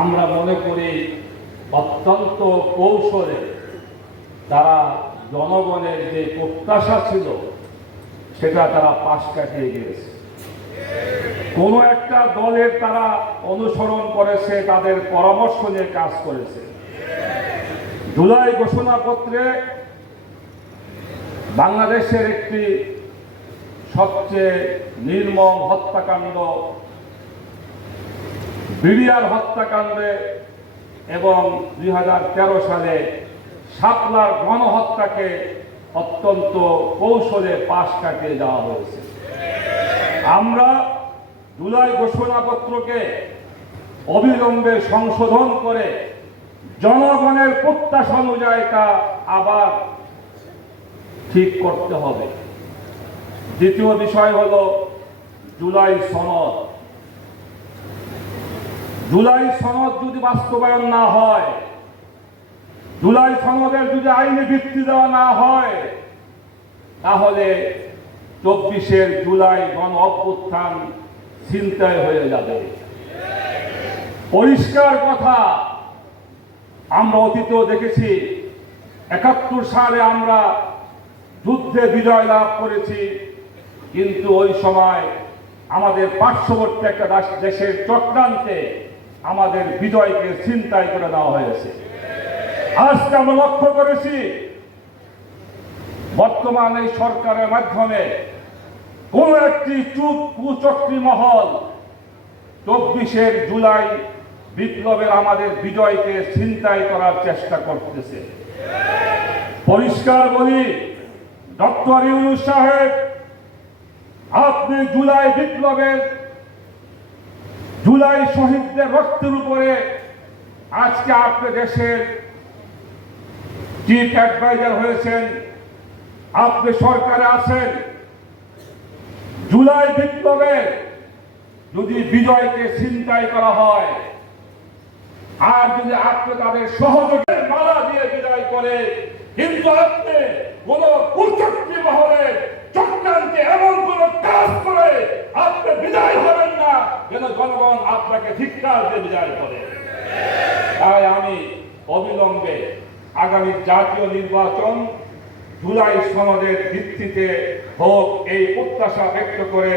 আমরা মনে করি অত্যন্ত কৌশলে তারা জনগণের যে প্রত্যাশা ছিল সেটা তারা পাশ কাটিয়ে গিয়েছে। কোনো একটা দলের তারা অনুসরণ করেছে, তাদের পরামর্শ নিয়ে কাজ করেছে। জুলাই ঘোষণাপত্রে বাংলাদেশের একটি সবচেয়ে নির্মম হত্যাকাণ্ড, বিডিআর হত্যাকাণ্ডে এবং 2013 সালে শাপলার গণহত্যাকে অত্যন্ত কৌশলে পাশ কাটিয়ে দেওয়া হয়েছে। আমরা জুলাই ঘোষণাপত্রকে অবিলম্বে সংশোধন করে জনগণের প্রত্যাশা অনুযায়ী তা আবার ঠিক করতে হবে। দ্বিতীয় বিষয় হল জুলাই সনদ। জুলাই সনদ যদি বাস্তবায়ন না হয়, জুলাই সনদের যদি আইনি ভিত্তি দেওয়া না হয়, তাহলে 24 জুলাই গণ অভ্যুত্থান ছিনতাই হয়ে যাবে। পরিষ্কার কথা, আমরা অতীতেও দেখেছি 71 সালে আমরা যুদ্ধে বিজয় লাভ করেছি, কিন্তু ওই সময় আমাদের পার্শ্ববর্তী একটা দেশের চক্রান্তে আমাদের বিজয়কে ছিনতাই করে দেওয়া হয়েছে। আজকে আমরা লক্ষ্য করেছি বর্তমান এই সরকারের মাধ্যমে কোন একটি কুচক্রী মহল 24 জুলাই বিপ্লবের আমাদের বিজয়কে ছিনতাই করার চেষ্টা করতেছে। পরিষ্কার বলি, ডক্টর ইউনূস সাহেব, আপনি জুলাই বিপ্লবের, জুলাই শহীদদের রক্তের উপরে আজকে আপনি দেশের চিফ অ্যাডভাইজার হয়েছেন, আপনি সরকারে আছেন। জুলাই বিপ্লবের যদি বিজয়কে ছিনতাই করা হয় আর যদি আপনি তাদের সহযোগের মালা দিয়ে বিদায় করে, কিন্তু আপনি কোন কুচক্রী মহলের চক্রান্তে এমন কোন কাজ করে আপনি বিদায় হবেন না যেন জনগণ আপনাকে ধিক্কার দিয়ে বিদায় করে। তাই আমি অবিলম্বে আগামী জাতীয় নির্বাচন জুলাই সনদের ভিত্তিতে হোক, এই প্রত্যাশা ব্যক্ত করে